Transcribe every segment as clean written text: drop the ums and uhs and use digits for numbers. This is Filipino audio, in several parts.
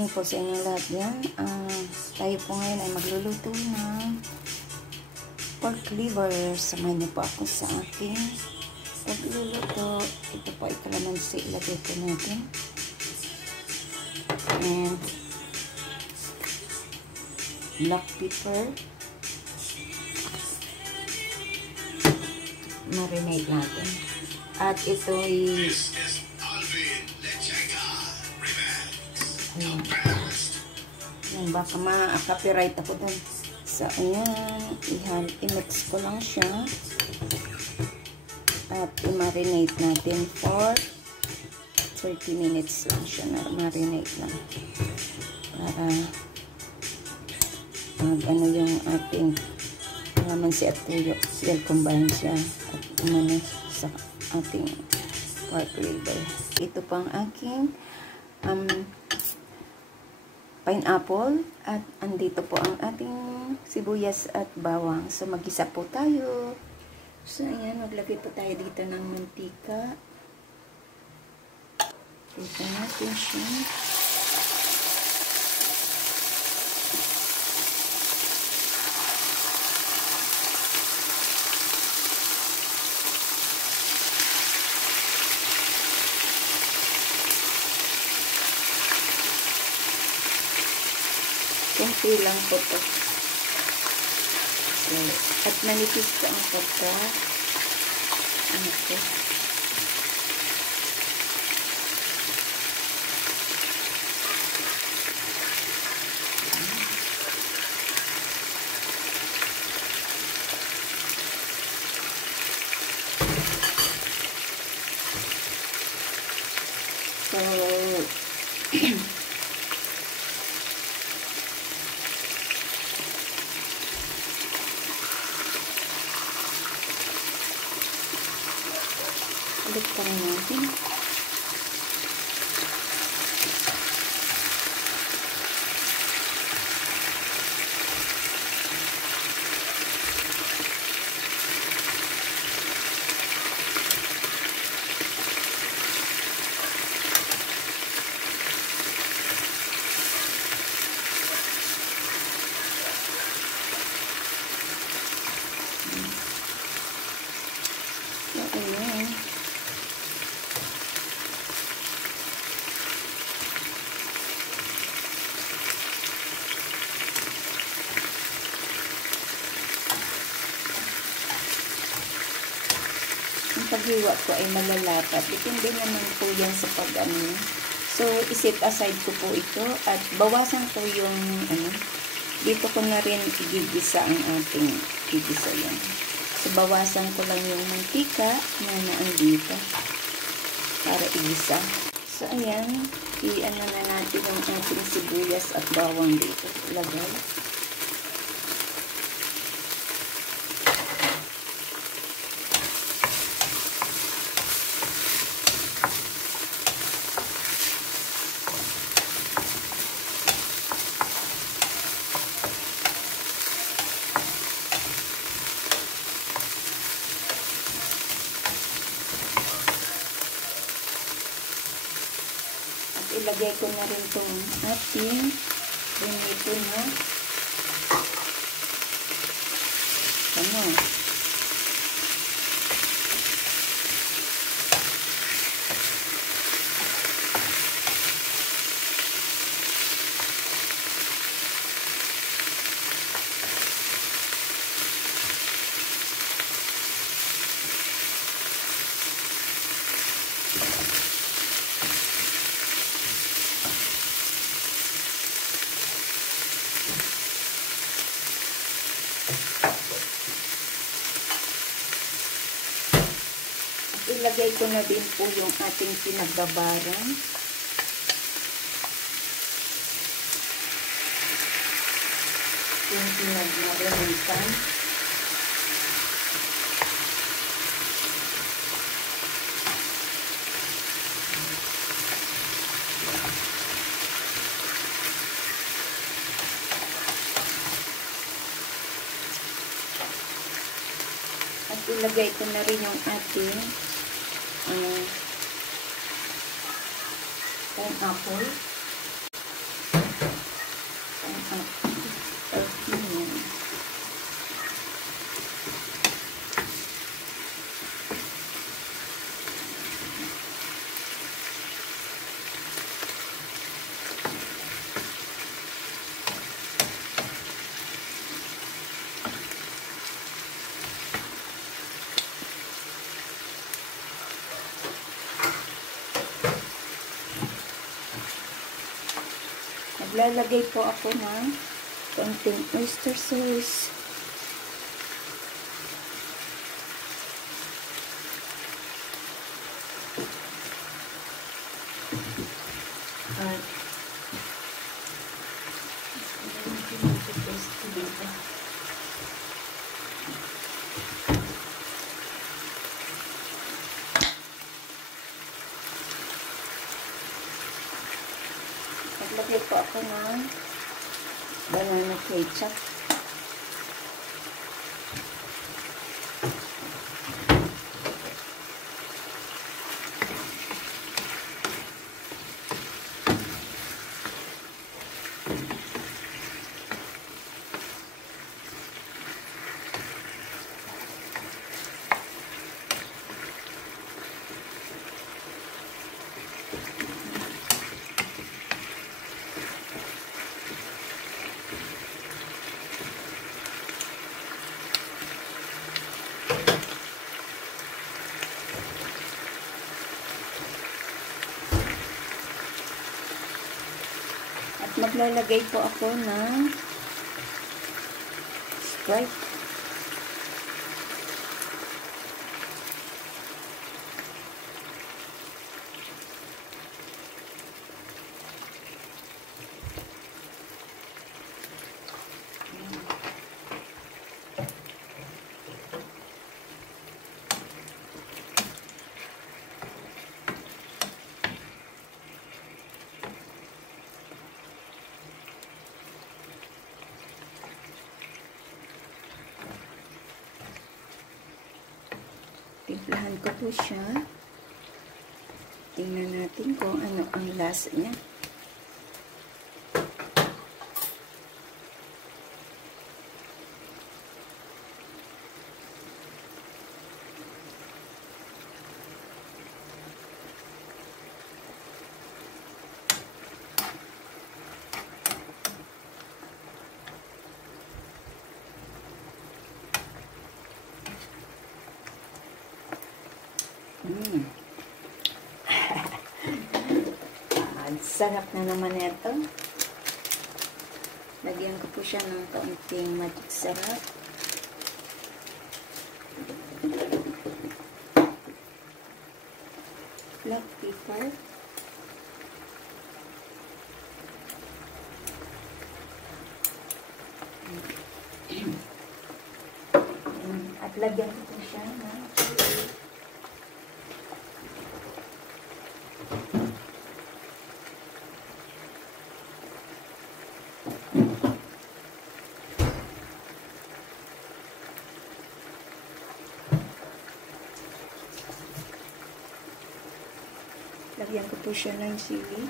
morning po sa inyo lahat yan. Tayo po ngayon ay magluluto ng pork liver. Samahan niyo po ako sa aking pagluluto. Ito po ay kalamansi. Ilagay po natin. And black pepper. Marinate natin. At ito ay yan, baka ma-copyright ako dun. So, ayan, i-mix ko lang siya at i-marinate natin for 30 minutes lang siya na marinate lang para ano yung ating kalamansi at tuyo, well combine siya at umano sa ating pork liver. Ito pang aking pineapple at andito po ang ating sibuyas at bawang. So mag-isa po tayo. So ayan, maglagay po tayo dito ng mantika. Dito natin siya. Kunti lang po ito. So, at manipis ko ang pagka ulit pa rin natin. So, ayan. Ang paghiwa ko ay malalapat. Depende naman po yan sa pag-ano. So, iset aside ko po ito at bawasan ko yung dito ko na rin igigisa ang ating igisa yan. So, bawasan ko lang yung mantika na naandito para igisa. So, ayan. I-ano na natin yung ating sibuyas at bawang dito. Lagay. Ilagay ko na rin itong ating rinito na ilagay ko na din po yung ating pinagbabaran. Yung pinagmarinitan. At ilagay ko na rin yung ating pineapple. maglalagay po ako ng konting oyster sauce. At naglagay po ako ng banana ketchup. At maglalagay po ako ng Sprite. Timplahan ko po siya. Tingnan natin kung ano ang lasa niya. Sarap na naman ito. Lagyan ko po siya ng kaunting magic sarap. Black pepper. At lagyan ko po siya ng chili. Lagyan ko po siya ng sili.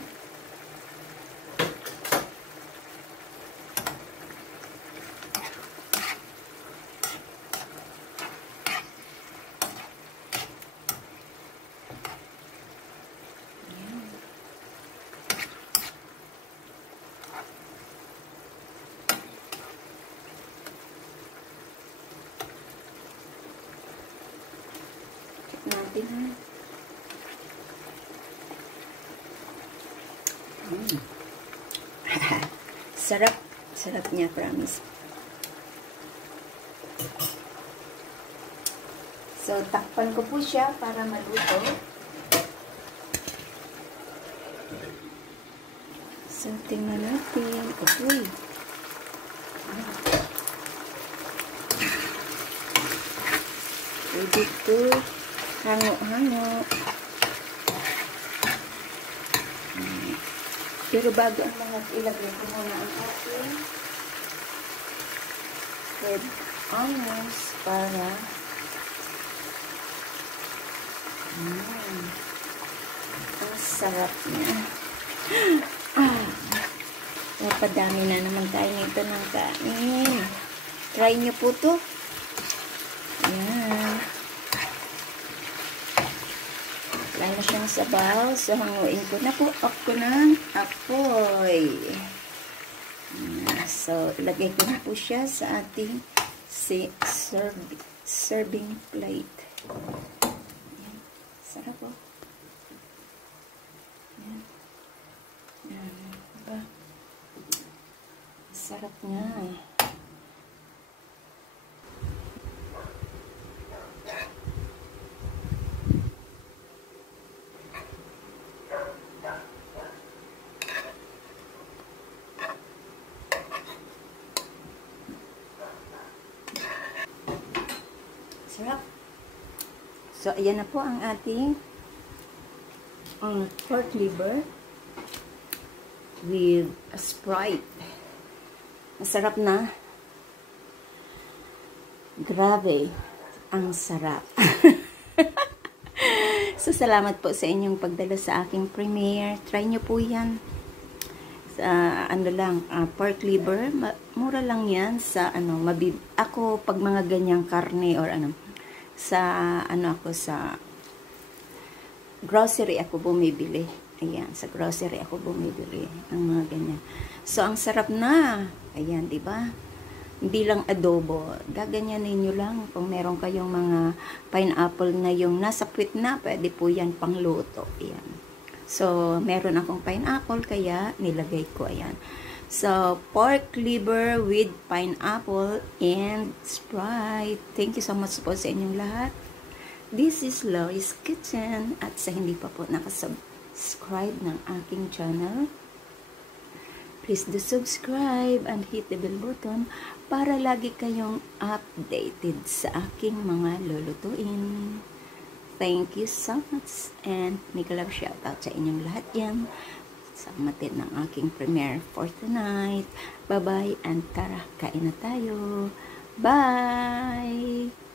Check natin ha. Sarap. Sarap niya, promise. So, takpan ko po siya para maluto. So, tingnan natin. Okay. Ready to hango-hango. Pero bago ang lahat, ilagay ko muna ang ating red onions para ang sarap niya. Napadami na naman tayo nito ng kain. Try nyo po to. Ayan. Wala na siyang sabaw. So, hanguin ko na po. Off ko ng apoy. So, ilagay ko na po siya sa ating serving plate. Ayan. Sarap po. Ayan. Ayan. Diba? Sarap nga. Sarap. So, ayan na po ang ating pork liver with a Sprite. Masarap na. Grabe. Ang sarap. So, salamat po sa inyong pagdala sa aking premiere. Try nyo po yan. Ano lang, pork liver. Mura lang yan sa, ako, pag mga ganyang karne or sa grocery ako bumibili. Ayan, sa grocery ako bumibili ang mga ganyan. So, ang sarap na. Ayan, di ba? Hindi lang adobo. Gaganyanin nyo lang. Kung meron kayong mga pineapple na yung nasa puwit na, pwede po yan pangluto. Ayan. So, meron akong pineapple, kaya nilagay ko. Ayan. So, pork liver with pineapple and Sprite. Thank you so much po sa inyong lahat. This is Lois Kitchen. At sa hindi pa po nakasubscribe ng aking channel, please do subscribe and hit the bell button para lagi kayong updated sa aking mga lulutuin. Thank you so much and make a love shoutout sa inyong lahat yan. Sama din ng aking premiere for tonight. Bye-bye and tara, kain na tayo. Bye!